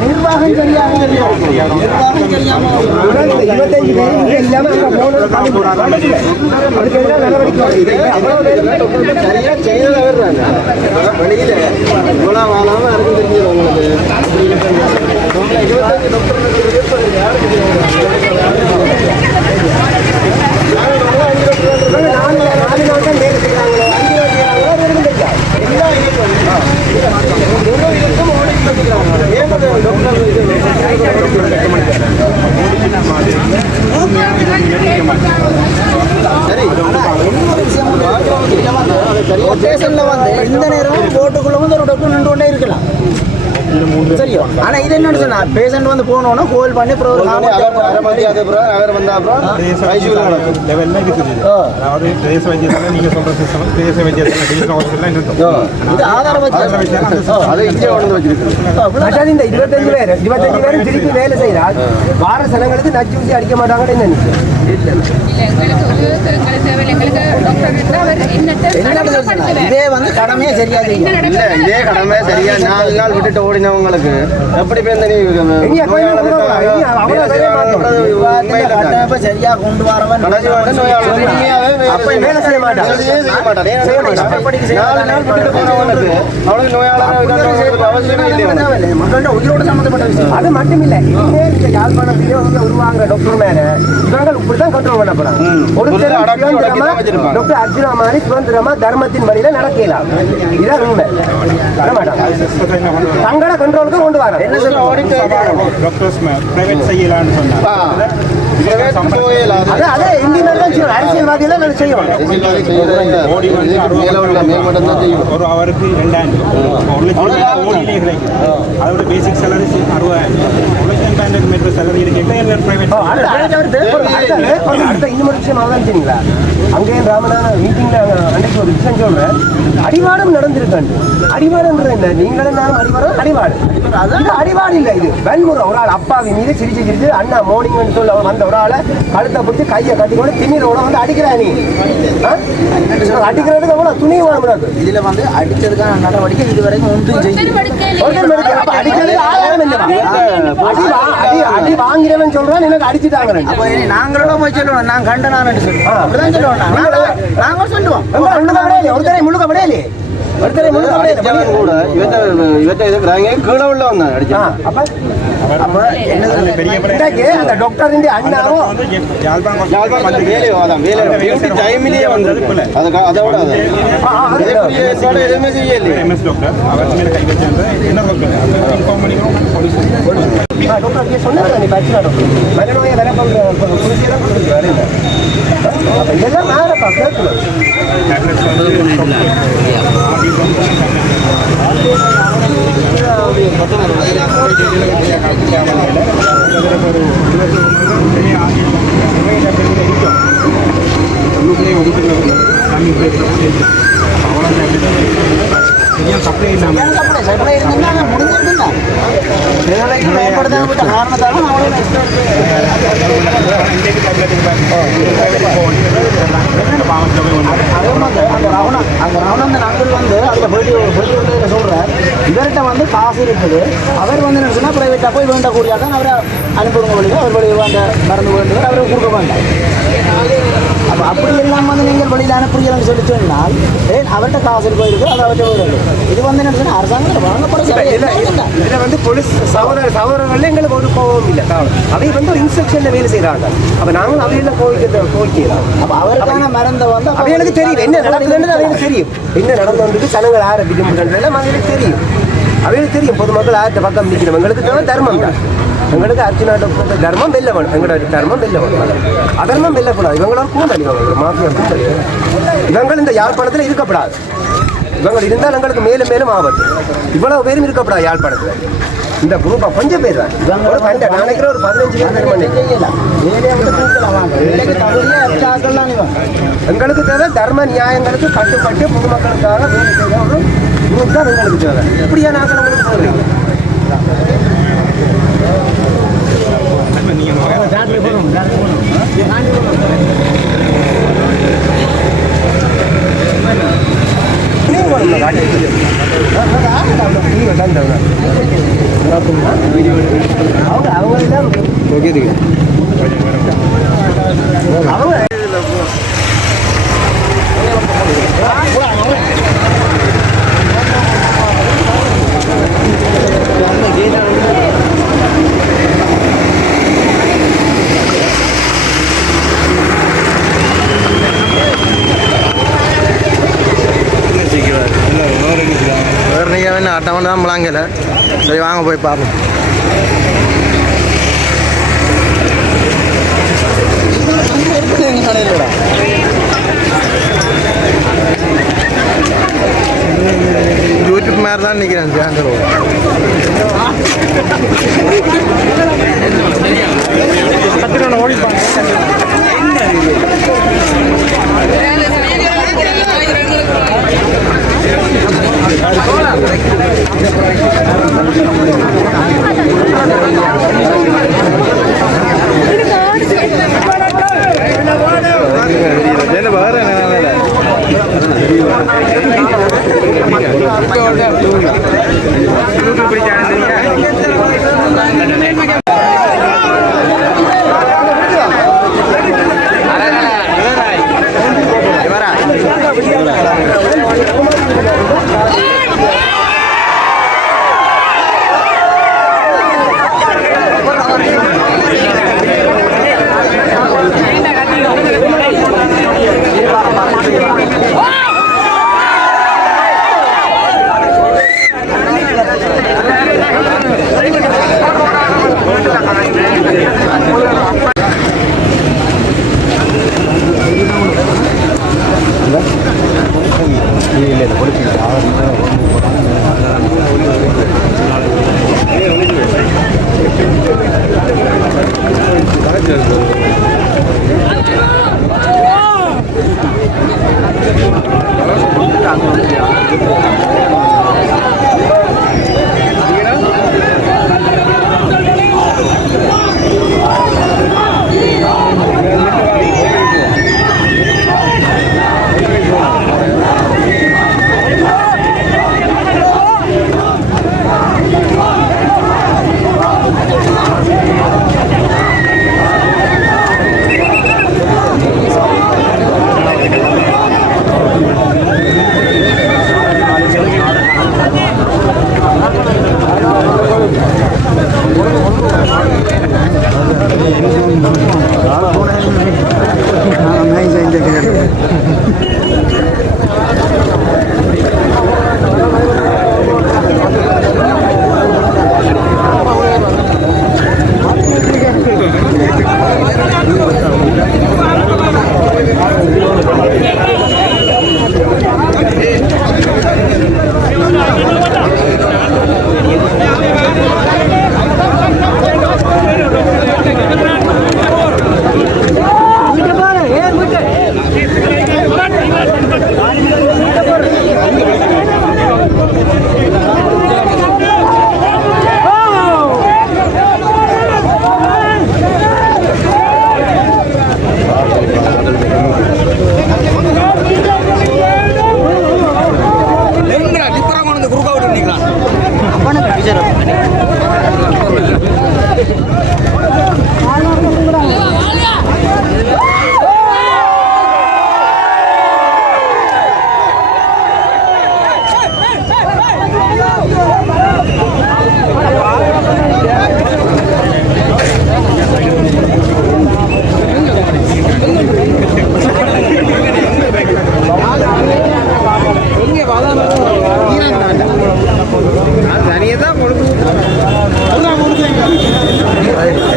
நிர்வாகம் சரியாக நிர்வாகம் தெரியாமல் 25 பேர் எல்லாமே சரியா செய்யறதா வெளியில இவ்வளவு வாழாம இருக்கு தெரிஞ்சது உங்களுக்கு இந்த நேரம் போட்டுக்குள்ள வந்து ஒரு டாக்டர் நின்று கொண்டே இருக்கலாம். சரியோ ஆனா இது என்னன்னு சொன்னா பேஷண்ட் வந்து போனோம்னா கோல் பண்ணி அப்புறம் ஒரு அரை மணி அவர் வந்தா அப்புறம் ஐசியூல நடக்கும் லெவல்ல இருக்குது. அதாவது பிரதேச வைத்தியசாலை நீங்க சொல்ற சிஸ்டம் பிரதேச வைத்தியசாலை டிவிஷன் ஹாஸ்பிடல்ல இருக்கும். இது ஆதார வைத்தியசாலை அதை இங்கே கொண்டு வச்சிருக்கு. இந்த 25 பேர் திருப்பி வேலை செய்யறால் வார சனங்களுக்கு நச்சூசி அடிக்க மாட்டாங்கன்னு என்ன நினைக்கிறேன். இதே வந்து கடமையே சரியா இல்ல இதே கடமை சரியா 4 நாள் விட்டுட்டு ஓடினவங்களுக்கு எப்படி சரியா கொண்டு வரவன் வேலை செய்ய மாட்டான் மக்களோட உயிரோடு சம்பந்தப்பட்ட விஷயம். அது மட்டும் இல்ல யாழ்ப்பாணத்திலே உருவாங்க டாக்டர் மேல இவங்க இப்படிதான் கண்ட்ரோல் பண்ண போறாங்க. டாக்டர் அர்ஜுனா மாதிரி சுதந்திரமா தர்மத்தின் வழியில நடக்கலாம். இதான் உண்மை. தங்கள கண்ட்ரோலுக்கு கொண்டு வர என்ன டாக்டர்ஸ் பிரைவேட் செய்யலாம்னு சொன்னாங்க. அரசியல்வாதிகள் செய்யணும். ஒரு அவருக்கு 2000 ஓடிலே கிடைக்கும். அதோட பேசிக் சேலரி 60,000 மீட்டர் சேலரி இருக்கு. இன்னொரு விஷயம் அவதானிச்சீங்களா அங்கேயும் ராமநாதன் மீட்டிங்ல அன்னைக்கு ஒரு விஷயம் சொல்றேன். அடிவாடம் நடந்திருக்காண்டு. அடிவாடம்ன்றது என்ன? நீங்களும் நானும் அடிவாடு அடிவாடு இல்ல. இது வன்முறை. ஒரு ஆள் அப்பாவி மீது சிரிச்சு அண்ணா மோர்னிங் சொல்ல வந்த ஒரு ஆளை கழுத்தை பிடிச்சி கையை கட்டிக்கொண்டு திமிரோட வந்து அடிக்கிறா. நீ அடிக்கிறதுக்கு அவ்வளவு துணி வேணும். இதுல வந்து அடிச்சதுக்கான நடவடிக்கை இதுவரைக்கும் அடி வாங்கிறவன் சொல்றான் எனக்கு அடிச்சுட்டாங்க. நாங்களும் போய் சொல்லுவோம் நான் கண்டனான்னு அப்படிதான் சொல்லுவோம். நாங்க சொல்லுவோம் ஒருத்தரை முழுக்க விடையிலே ஒருத்தரை முழுக்க கூட இவற்றை கீழே உள்ள வந்தான் அடிச்சான். அப்ப அந்த டாக்டர் அண்ணாவும் டைம்லயே வந்தது. அதோட எதுவுமே செய்யல. டாக்டர் சொன்னாங்க நீ பச்சா டாக்டர் மனநோயை வேற இதெல்லாம் நாரப்பா கேட்கணும். சப்ளை இருந்தா முடிஞ்சிருந்தா காரணத்தாலும் அந்த ரவணன் அங்கிள் வந்து அதில் போயிட்டு சொல்கிறார் இவர்கிட்ட வந்து காசு இருக்குது. அவர் வந்து என்ன சொன்னால் ப்ரைவேட்டாக போய் வேண்டக்கூடியதான் தான் அவரை அனுப்பிவிடுங்க வழியில் அவர் வழி வேண்ட மறந்து வேண்டுவார் அவரை கொடுக்க வேண்டாம். அப்போ அப்படி எல்லாம் வந்து நீங்கள் வழியில் அனுப்புறீங்கன்னு சொல்லி சொன்னால் ஏன் அவர்கிட்ட காசு போயிருக்கு அது அவர்கிட்ட போயிருக்கு. இது வந்து என்ன சொன்னால் அரசாங்கத்தில் வழங்கப்பட இதில் வந்து போலீஸ் சகோதரர்கள் எங்களுக்கு ஒரு கோபம் இல்லை. அவை வந்து ஒரு இன்ஸ்ட்ரக்ஷனில் வேலை செய்கிறாங்க. அப்போ நாங்களும் அவையில் போய்க்கிறோம். அப்போ அவருக்கான மருந்தை வந்து அவைகளுக்கு தெரியும் என்ன நடக்குதுன்னு அவைகளுக்கு தெரியும். என்ன நடந்து வந்துட்டு சனங்கள் யாரை விதிமுறைன்றதெல்லாம் அவைகளுக்கு தெரியும். அவைகளுக்கு தெரியும் பொதுமக்கள் யார்கிட்ட பக்கம் நிற்கிறோம். எங்களுக்கு தேவை தர்மம் தான். எங்களுக்கு அர்ஜுனா டாக்டர் தர்மம் வெல்ல வேணும். எங்களோட தர்மம் வெல்ல வேணும். அதர்மம் வெல்லக்கூடாது. இவங்களோட கூண்டல் இவங்க மாஃபியா கூண்டல். இவங்கள் இந்த யாழ்ப்பாணத்தில் இருக்கப்படாது. இவங்க இருந்தால் எங்களுக்கு மேலும் மேலும் ஆபத்து. இவ்வளவு பேரும் இருக்கப்படாது யாழ்ப்பாணத்தில். இந்த குரூப்பா கொஞ்சம் பேர் தான். நாளைக்கு ஒரு 15 பேர் எங்களுக்கு தேவை தர்ம நியாயங்களுக்கு கட்டுப்பட்டு பொதுமக்களுக்காக வேலை செய்ய ஒரு குரூப் தான் எங்களுக்கு தேவை. இப்படியா நாங்கள் எங்களுக்கு சொல்றீங்க. அவங்க தான் முழங்கலை. சரி வாங்க போய் பார்ப்போம். யூடியூப் மாதிரி தான் நிற்கிறேன் சேனல்.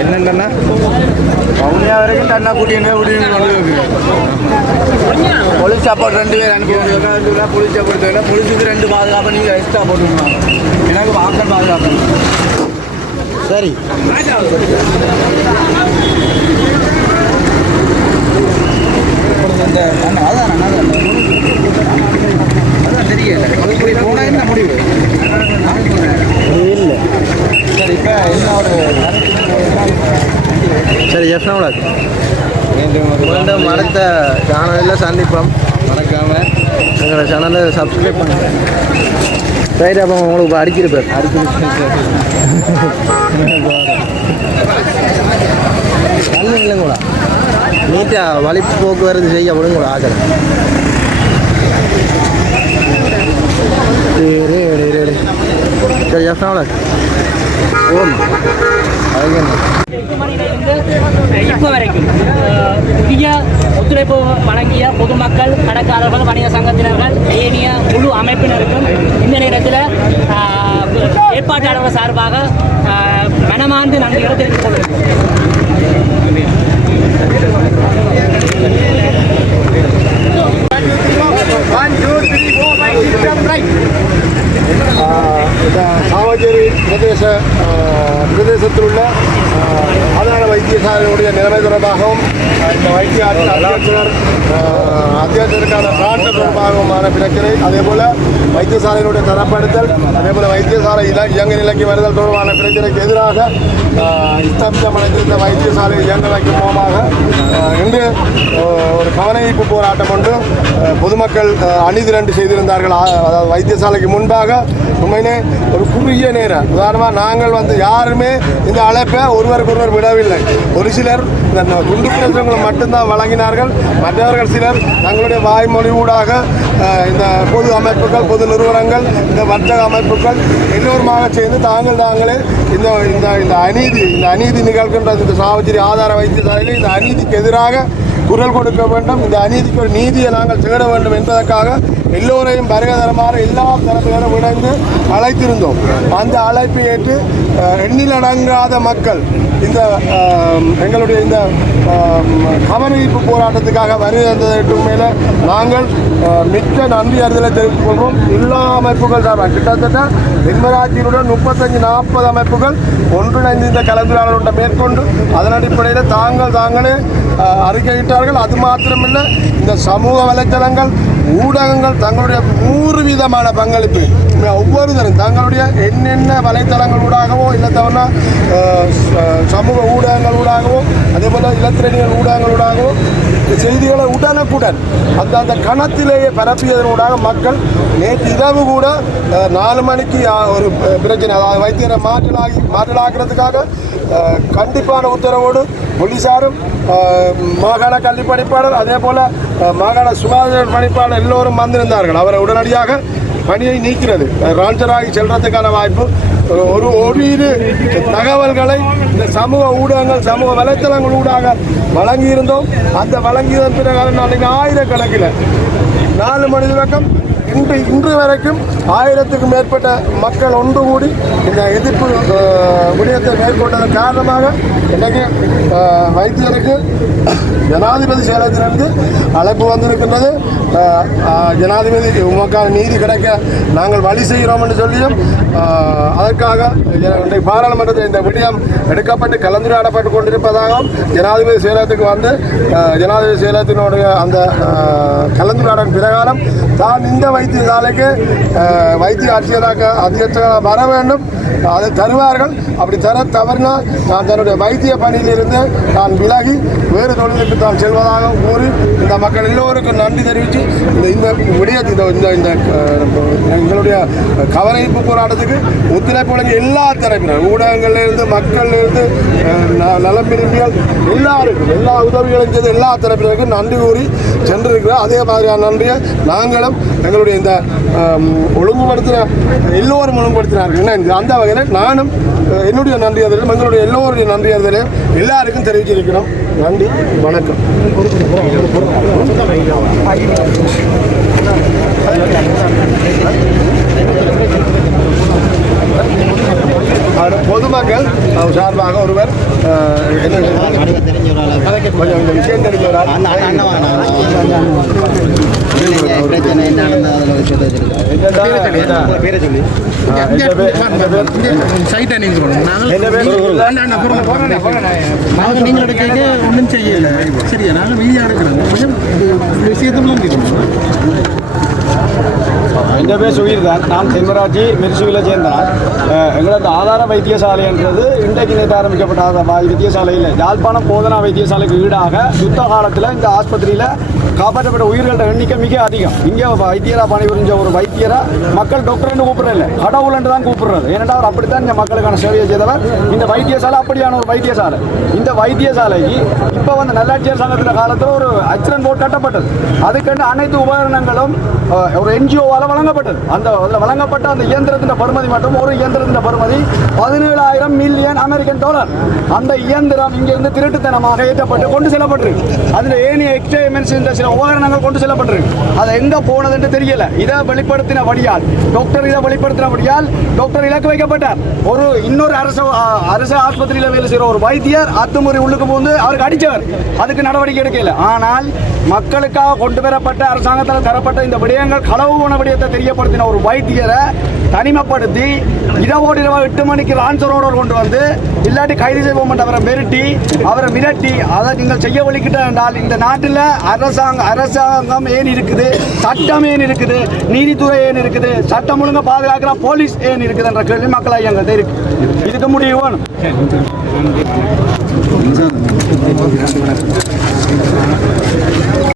என்னென்னா பவுனியா வரைக்கும் தண்ணா கூட்டின்னு போலீஸ் சாப்பாடு 2 பேர் அனுப்பி போலீஸ் சாப்பாடு தேவை. போலீஸுக்கு 2 பாதுகாப்பு நீங்கள் எக்ஸ்ட்ரா போட்டுருங்க. எனக்கு வாசல் பாதுகாப்பு. சரி அதான் தெரியல போனால் என்ன முடிவு இல்லை. சரி இப்போ என்ன ஒரு சரி எஃப்எம்ல மீண்டும் அடுத்த சேனலில் சந்திப்போம். மறக்காமல் எங்களோட சேனலை சப்ஸ்கிரைப் பண்ணுங்கள். சரி அப்போ உங்களுக்கு அடிச்சிருப்பார் நல்ல இல்லைங்களா நீட்டாக வழி போக்குவரத்து செய்ய விடுங்களா ஆகலை. சரி எஃப்எம்ல ஓம் இப்போ வரைக்கும் புதிய ஒத்துழைப்பு வழங்கிய பொதுமக்கள், கடைக்காரர்கள், வணிக சங்கத்தினர்கள், ஏனைய முழு அமைப்பினருக்கும் இந்த நேரத்தில் ஏற்பாட்டாளர்கள் சார்பாக மனமார்ந்து நன்றிகளை தெரிவித்துக் கொள்கிறோம். சாவகச்சேரி பிரதேசத்தில் உள்ள ஆதார வைத்தியசாலையுடைய நிலைமை தொடர்பாகவும் இந்த வைத்திய அத்தியாவசியத்திற்கான பிராண்ட் தொடர்பாகவுமான பிரச்சனை, அதேபோல் வைத்தியசாலையினுடைய தரப்படுத்தல், அதேபோல் வைத்தியசாலை இயங்க நிலைக்கு வருதல் தொடர்பான பிரச்சனைக்கு எதிராக ஸ்தம்பிதமடைந்திருந்த வைத்தியசாலை இயங்க வைக்கும் மூலமாக இன்று ஒரு கவனஈர்ப்பு போராட்டம் ஒன்று பொதுமக்கள் அணிதிரண்டு செய்திருந்தார்கள். அதாவது வைத்தியசாலைக்கு முன்பாக உண்மையிலே ஒரு குறுகிய நேரம், உதாரணமாக நாங்கள் யாருமே இந்த அழைப்பை ஒருவருக்கொருவர் விடவில்லை. ஒரு சிலர் இந்த துண்டு பிரசுரங்களை மட்டும்தான் வழங்கினார்கள். மற்றவர்கள் சிலர் தங்களுடைய வாய்மொழி ஊடாக இந்த பொது அமைப்புகள், பொது நிறுவனங்கள், இந்த வர்த்தக அமைப்புகள் எல்லோருமாக சேர்ந்து தாங்களே இந்த அநீதி நிகழ்கின்ற இந்த சாவச்சேரி ஆதார வைத்தியசாலையில் இந்த அநீதிக்கு எதிராக குரல் கொடுக்க வேண்டும், இந்த அநீதிக்கு ஒரு நீதியை நாங்கள் தேட வேண்டும் என்பதற்காக எல்லோரையும் வருகதரமான எல்லா தரப்பினரும் இணைந்து அழைத்திருந்தோம். அந்த அழைப்பை ஏற்று எண்ணிலடங்காத மக்கள் இந்த எங்களுடைய இந்த கவனஈர்ப்பு போராட்டத்துக்காக வருகிறதற்கு மேலே நாங்கள் மிக்க நன்றி அறிதலை தெரிவித்துக் கொள்வோம். எல்லா அமைப்புகள் சார்பாக கிட்டத்தட்ட தென்மராட்சியினுடன் 35-40 அமைப்புகள் ஒன்றிணைந்து இந்த கலந்துரையாடலுடன் மேற்கொண்டு அதன் அடிப்படையில் தாங்களே அறிக்கையிட்டார்கள். அது மாத்திரமில்லை, இந்த சமூக வலைத்தளங்கள், ஊடகங்கள் தங்களுடைய 100% பங்களிப்பு ஒவ்வொருத்தரும் தங்களுடைய என்னென்ன வலைத்தளங்கள் ஊடாகவோ இல்லை தவிர சமூக ஊடகங்கள் ஊடாகவோ அதேபோல் இலத்திரனியல் ஊடகங்கள் ஊடாகவோ செய்திகளை உடனுக்குடன் அந்த கணத்திலேயே பரப்பியதனூடாக மக்கள் நேற்று இரவு கூட 4 மணிக்கு ஒரு பிரச்சனை, அதாவது வைத்தியரை மாற்றலாக்குறதுக்காக கண்டிப்பான உத்தரவோடு போலீஸாரும் மாகாண கல்வி பணிப்பாளர் அதே போல் மாகாண சுகாதார பணிப்பாளர் எல்லோரும் வந்திருந்தார்கள். அவரை உடனடியாக பணியை நீக்கிறது ராஞ்சராகி செல்றதுக்கான வாய்ப்பு ஒரு தகவல்களை இந்த சமூக ஊடகங்கள், சமூக வலைத்தளங்கள் ஊடாக வழங்கியிருந்தோம். அந்த வழங்கியதன் பிறகு நாளைக்கு ஆயிரக்கணக்கில் 4 மணி துவக்கம் இன்று வரைக்கும் 1000க்கும் மேற்பட்ட மக்கள் ஒன்று கூடி இந்த எதிர்ப்பு விடயத்தை மேற்கொண்டதன் காரணமாக இன்றைக்கு வைத்தியருக்கு ஜனாதிபதி செயலகத்திலிருந்து அழைப்பு வந்திருக்கின்றது. ஜனாதிபதி உமக்கான நீதி கிடைக்க நாங்கள் வழி செய்கிறோம் என்று சொல்லியும் அதற்காக இன்றைக்கு பாராளுமன்றத்தில் இந்த விடயம் எடுக்கப்பட்டு கலந்துரையாடப்பட்டு கொண்டிருப்பதாகவும் ஜனாதிபதி செயலகத்துக்கு வந்து ஜனாதிபதி செயலகத்தினுடைய அந்த கலந்துரையாடல் பிரகாரம் தான் இந்த வைத்தியசாலைக்கு வைத்திய அத்தியட்சராக வர வேண்டும், அதை தருவார்கள். அப்படி தவறினால் நான் தன்னுடைய வைத்திய பணியிலிருந்து நான் விலகி வேறு தொழிலுக்கு தான் செல்வதாக கூறி இந்த மக்கள் எல்லோருக்கும் நன்றி தெரிவித்து இந்த விடயத்தை இந்த எங்களுடைய கவனஈர்ப்பு போராட்டத்துக்கு ஒத்துழைப்பு வழங்கிய எல்லா தரப்பினர், ஊடகங்களிலிருந்து மக்களிலிருந்து நலம் விரும்பிகள் எல்லாருக்கும் எல்லா உதவிகளும் செய்த எல்லா தரப்பினருக்கும் நன்றி கூறி சென்றிருக்கிறோம். அதே மாதிரியான நன்றியை நாங்களும் எங்களுடைய இந்த ஒழுங்குபடுத்தின எல்லோரும் ஒழுங்குபடுத்தினார்கள். அந்த வகையில் நானும் என்னுடைய நன்றி அறிதலும் எங்களுடைய எல்லோருடைய நன்றி அறிதலையும் எல்லாருக்கும் தெரிவிச்சிருக்கிறோம். நன்றி, வணக்கம். பொதுமக்கள் சார்பாக ஒருவர் கொஞ்சம் விஷயம் தெரிஞ்சவரால் ஒன்றும் செய்யல. சரியா, நாங்கள் வீடியோ எடுக்கிறோம். என் பேர் சுகீர் தான். நான் தென்மராட்சி மிர்சுவில சேர்ந்தனால் எங்களது ஆதார வைத்தியசாலைன்றது இன்றைக்கு நேற்று ஆரம்பிக்கப்பட்ட வைத்தியசாலையில் யாழ்ப்பாணம் போதனா வைத்தியசாலைக்கு ஈடாக யுத்த காலத்தில் இந்த ஆஸ்பத்திரியில் காப்பாற்றப்பட்ட உயிர்களோட எண்ணிக்கை மிக அதிகம். இங்கே வைத்தியராக பணிபுரிஞ்ச ஒரு வைத்தியரை மக்கள் டாக்டர்னு கூப்பிட்றதில்லை, கடவுள்ன்ட்டு தான் கூப்பிடுறது. ஏனென்றால் அவர் அப்படித்தான் இந்த மக்களுக்கான சேவையை செய்தவர். இந்த வைத்தியசாலை அப்படியான ஒரு வைத்தியசாலை. இந்த வைத்தியசாலைக்கு இப்போ நல்லாட்சியர் சங்கத்தில் காலத்தில் ஒரு ஆக்சிடென்ட் போர்டு கட்டப்பட்டது. அதுக்கென்று அனைத்து உபகரணங்களும் ஒரு NGOவால் வழங்கப்பட்டது. அந்த அதில் வழங்கப்பட்ட அந்த இயந்திரத்தின் பருமதி மட்டும் ஒரு இயந்திரத்தின் பருமதி 17,000 மில்லியன் அமெரிக்கன் டாலர். அந்த இயந்திரம் இங்கிருந்து திருட்டுத்தனமாக ஏற்றப்பட்டு கொண்டு செல்லப்பட்டிருக்கு. அதில் ஏனைய எக்ஸ்பெரிமெண்ட்ஸ் இந்த சில உபகரணங்கள் கொண்டு செல்லப்பட்டிருக்கு. அது எங்கே போனதுன்னு தெரியல. இதை வெளிப்படுத்தினபடியால் டாக்டர் இலக்கு வைக்கப்பட்டார். இன்னொரு அரசு ஆஸ்பத்திரியில் வேலை செய்கிற ஒரு வைத்தியர் அத்துமுறை உள்ளுக்கு போந்து அவருக்கு அடித்தவர். அதுக்கு நடவடிக்கை எடுக்கல. ஆனால் மக்களுக்காக கொண்டு வரப்பட்ட அரசாங்கத்தால் தரப்பட்ட இந்த விடயங்கள் களவு போன விடயத்தை தெரியப்படுத்தின ஒரு வைத்தியரை தனிமைப்படுத்தி இரவோடு 8 மணிக்கு ஆன்சரோடு கொண்டு வந்து இல்லாட்டி கைது செய்வோம் அவரை மிரட்டி அதை நீங்கள் செய்ய வலிக்கிட்ட என்றால் இந்த நாட்டில் அரசாங்கம் ஏன் இருக்குது, சட்டம் ஏன் இருக்குது, நீதித்துறை ஏன் இருக்குது, சட்டம் ஒழுங்கை பாதுகாக்கிற போலீஸ் ஏன் இருக்குது என்ற கேள்வி மக்களாக எங்கள்கிட்ட இருக்கு. இதுக்கு முடிவு வேணும்.